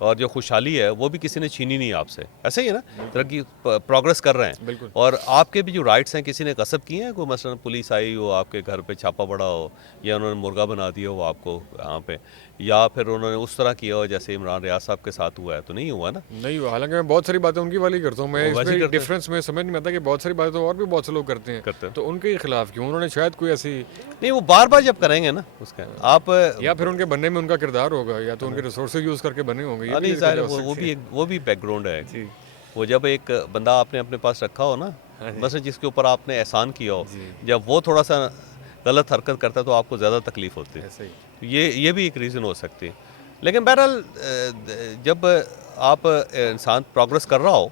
और जो खुशहाली है वो भी किसी ने छीनी नहीं आपसे। ऐसे ही है ना, तरक्की प्रोग्रेस कर रहे हैं। बिल्कुल। और आपके भी जो राइट्स हैं किसी ने कसब किए हैं? कोई मसलन पुलिस आई हो, आपके घर पे छापा पड़ा हो, या उन्होंने मुर्गा बना दिया हो आपको यहाँ पे, या फिर उन्होंने उस तरह किया हो जैसे इमरान रियाज साहब के साथ हुआ है? तो नहीं हुआ ना। नहीं हुआ। हालांकि मैं बहुत सारी बातें उनकी वाली करता हूँ, मैं वो वैसे ही इसमें करते हैं। डिफरेंस में समझ नहीं आता कि बहुत सारी बातें तो और भी बहुत से लोग करते हैं, तो उनके खिलाफ क्यों? उन्होंने शायद कोई ऐसी, नहीं, वो बार बार जब करेंगे ना उसका आप या फिर उनके बनने में उनका किरदार होगा, या तो उनके रिसोर्सेज यूज़ करके बने होंगे। ये भी नहीं एक ज़ाहिर है, वजह हो वो सकती भी है। वो भी बैकग्राउंड है। जी। वो जब एक बंदा आपने अपने पास रखा हो ना, बस जिसके ऊपर आपने एहसान किया हो, जब वो थोड़ा सा गलत हरकत करता है तो आपको ज़्यादा तकलीफ होती है। ऐसे ही। तो ये भी एक रीज़न हो सकती है। लेकिन बहरहाल जब आप इंसान प्रोग्रेस कर रहा हो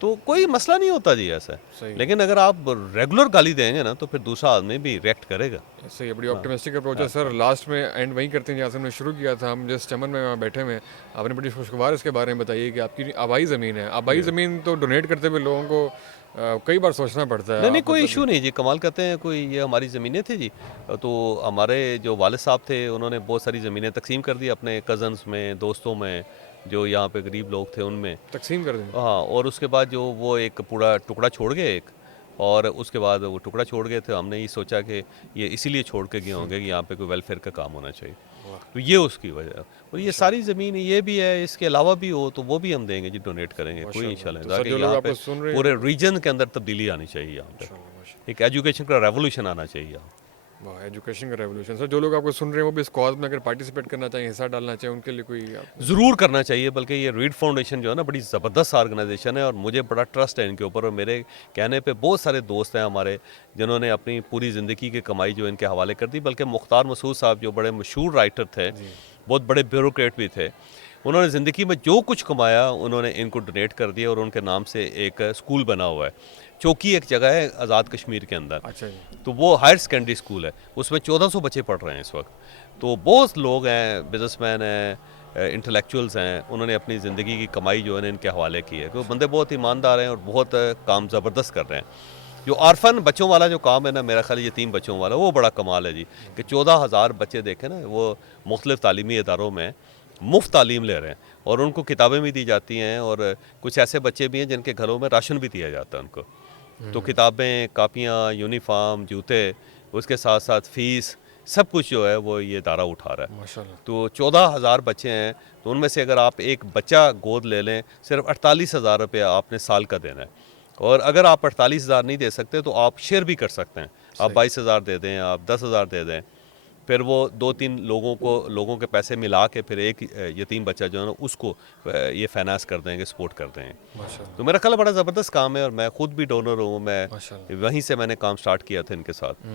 तो कोई मसला नहीं होता जी ऐसा। सही। लेकिन अगर आप रेगुलर गाली देंगे ना तो फिर दूसरा आदमी भी रिएक्ट करेगा। ऐसे ही बड़ी ऑप्टिमिस्टिक अप्रोच है सर। लास्ट में एंड वहीं करते हैं जहाँ से हमने शुरू किया था। हम जिस चमन में वहाँ बैठे हुए हैं, आपने बड़ी खुशगवार इसके बारे में बताइए कि आपकी आबाई ज़मीन है। आबाई ज़मीन तो डोनेट करते हुए लोगों को कई बार सोचना पड़ता है। नहीं, कोई इशू नहीं जी, कमाल करते हैं। कोई ये हमारी ज़मीनें थी जी, तो हमारे जो वालिद साहब थे उन्होंने बहुत सारी ज़मीनें तकसीम कर दी अपने कज़न्स में, दोस्तों में, जो यहाँ पे गरीब लोग थे उनमें तकसीम कर दें। हाँ। और उसके बाद जो वो एक पूरा टुकड़ा छोड़ गए एक, और उसके बाद वो टुकड़ा छोड़ गए थे, हमने ये सोचा कि ये इसीलिए छोड़ के गए होंगे कि यहाँ पे कोई वेलफेयर का काम होना चाहिए। तो ये उसकी वजह। और ये सारी ज़मीन ये भी है, इसके अलावा भी हो तो वो भी हम देंगे जी, डोनेट करेंगे, कोई इंशाल्लाह। ताकि यहाँ पे पूरे रीजन के अंदर तब्दीली आनी चाहिए, यहाँ पे एक एजुकेशन का रेवोल्यूशन आना चाहिए यहाँ। वाह, एजुकेशन का रेवोल्यूशन। सर जो लोग आपको सुन रहे हैं वो भी इस कॉज में अगर पार्टिसिपेट करना चाहिए, हिस्सा डालना चाहिए, उनके लिए कोई ज़रूर करना चाहिए। बल्कि ये रीड फाउंडेशन जो है ना, बड़ी ज़बरदस्त ऑर्गेनाइजेशन है और मुझे बड़ा ट्रस्ट है इनके ऊपर। और मेरे कहने पे बहुत सारे दोस्त हैं हमारे जिन्होंने अपनी पूरी ज़िंदगी की कमाई जो इनके हवाले कर दी। बल्कि मुख्तार मसूद साहब जो बड़े मशहूर राइटर थे, बहुत बड़े ब्यूरोक्रेट भी थे, उन्होंने ज़िंदगी में जो कुछ कमाया उन्होंने इनको डोनेट कर दिया और उनके नाम से एक स्कूल बना हुआ है। चौकी एक जगह है आज़ाद कश्मीर के अंदर, अच्छा जी। तो वो हायर सेकेंडरी स्कूल है, उसमें 1400 बच्चे पढ़ रहे हैं इस वक्त। तो बहुत लोग हैं, बिजनेसमैन हैं, इंटेलेक्चुअल्स हैं, उन्होंने अपनी ज़िंदगी की कमाई जो है ना इनके हवाले की है, क्योंकि बंदे बहुत ईमानदार हैं और बहुत काम ज़बरदस्त कर रहे हैं। जो आरफन बच्चों वाला जो काम है ना, मेरा ख्याल यतीम बच्चों वाला, वो बड़ा कमाल है जी, कि 14,000 बच्चे देखें ना, वो मुख्तलिफ़ तालीमी इदारों में मुफ्त तालीम ले रहे हैं और उनको किताबें भी दी जाती हैं, और कुछ ऐसे बच्चे भी हैं जिनके घरों में राशन भी दिया जाता है उनको। तो किताबें, कापियाँ, यूनिफ़ॉर्म, जूते, उसके साथ साथ फ़ीस, सब कुछ जो है वो ये इदारा उठा रहा है। माशाल्लाह। तो 14,000 बच्चे हैं, तो उनमें से अगर आप एक बच्चा गोद ले लें, सिर्फ 48,000 रुपये आपने साल का देना है। और अगर आप 48,000 नहीं दे सकते तो आप शेयर भी कर सकते हैं, आप 22,000 दे दें, आप 10,000 दे दें, फिर वो 2-3 लोगों के पैसे मिला के फिर एक यतीम बच्चा जो है ना उसको ये फाइनेंस कर देंगे, सपोर्ट कर देंगे। माशाल्लाह। तो मेरा ख्याल है बड़ा ज़बरदस्त काम है, और मैं खुद भी डोनर हूँ, मैं माशाल्लाह। वहीं से मैंने काम स्टार्ट किया था इनके साथ।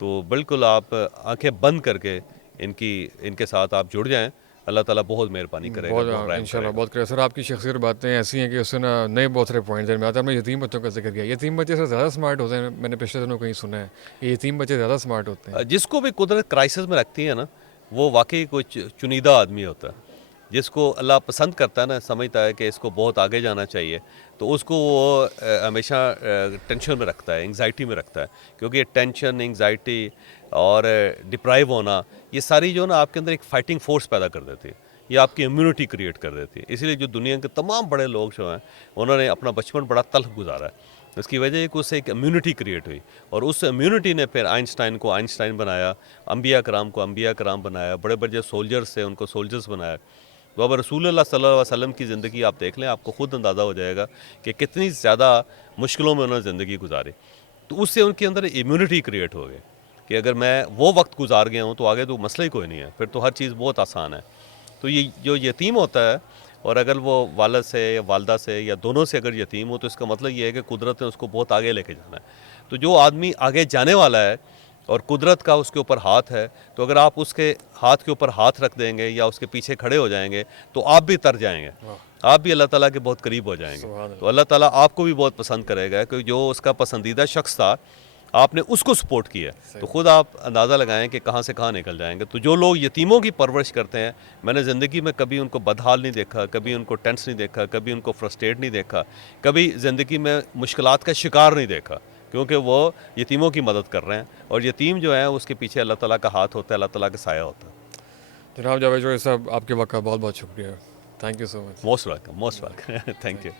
तो बिल्कुल आप आंखें बंद करके इनके साथ आप जुड़ जाएं, अल्लाह ताला बहुत मेहरबानी करेगा, बहुत बहुत रहम इंशाल्लाह करेगा। बहुत करें सर। आपकी शख्सियत बातें ऐसी हैं कि उससे ना नए बहुत सारे पॉइंट्स में आता है। हमने यतीम बच्चों का जिक्र किया, यतीम बच्चे से ज़्यादा स्मार्ट होते हैं, मैंने पिछले दिनों कहीं सुना है कि यतीम बच्चे ज़्यादा स्मार्ट होते हैं। जिसको भी कुदरत क्राइसिस में रखती है ना, वो वाकई कुछ चुनिंदा आदमी होता है। जिसको अल्लाह पसंद करता है ना, समझता है कि इसको बहुत आगे जाना चाहिए, तो उसको वो हमेशा टेंशन में रखता है, एंग्जाइटी में रखता है, क्योंकि ये टेंशन, एंग्जाइटी और डिप्राइव होना, ये सारी जो ना आपके अंदर एक फाइटिंग फोर्स पैदा कर देती है, ये आपकी इम्यूनिटी क्रिएट कर देती है। इसीलिए जो दुनिया के तमाम बड़े लोग जो हैं, उन्होंने अपना बचपन बड़ा तल्ख गुजारा है। इसकी वजह है कि उससे एक इम्यूनिटी क्रिएट हुई, और उस इम्यूनिटी ने फिर आइंस्टाइन को आइंस्टाइन बनाया, अम्बिया कराम को अम्बिया कराम बनाया, बड़े बड़े सोल्जर्स थे उनको सोल्जर्स बनाया। तो अब रसूलुल्लाह सल्लल्लाहु अलैहि वसल्लम की ज़िंदगी आप देख लें, आपको खुद अंदाज़ा हो जाएगा कि कितनी ज़्यादा मुश्किलों में उन्होंने ज़िंदगी गुजारी। तो उससे उनके अंदर इम्यूनिटी क्रिएट हो गई कि अगर मैं वो वक्त गुजार गया हूँ तो आगे तो मसला ही कोई नहीं है, फिर तो हर चीज़ बहुत आसान है। तो ये जो यतीम होता है, और अगर वो वालिद से या वालदा से या दोनों से अगर यतीम हो, तो इसका मतलब ये है कि कुदरत ने उसको बहुत आगे लेके जाना है। तो जो आदमी आगे जाने वाला है और कुदरत का उसके ऊपर हाथ है, तो अगर आप उसके हाथ के ऊपर हाथ रख देंगे या उसके पीछे खड़े हो जाएंगे, तो आप भी तर जाएंगे, आप भी अल्लाह ताला के बहुत करीब हो जाएंगे। सुभान तो अल्लाह ताला आपको भी बहुत पसंद करेगा, कि जो उसका पसंदीदा शख्स था, आपने उसको सपोर्ट किया, तो खुद आप अंदाज़ा लगाएं कि कहाँ से कहाँ निकल जाएंगे। तो जो लोग यतीमों की परवरिश करते हैं, मैंने ज़िंदगी में कभी उनको बदहाल नहीं देखा, कभी उनको टेंस नहीं देखा, कभी उनको फ्रस्ट्रेट नहीं देखा, कभी ज़िंदगी में मुश्किलात का शिकार नहीं देखा, क्योंकि वो यतीमों की मदद कर रहे हैं, और यतीम जो है उसके पीछे अल्लाह ताला का हाथ होता है, अल्लाह ताला का साया होता है। जनाब जावेद जोहरी साहब, आपके वक्त का बहुत बहुत शुक्रिया। Thank you so much. Most welcome, most welcome. Thank you.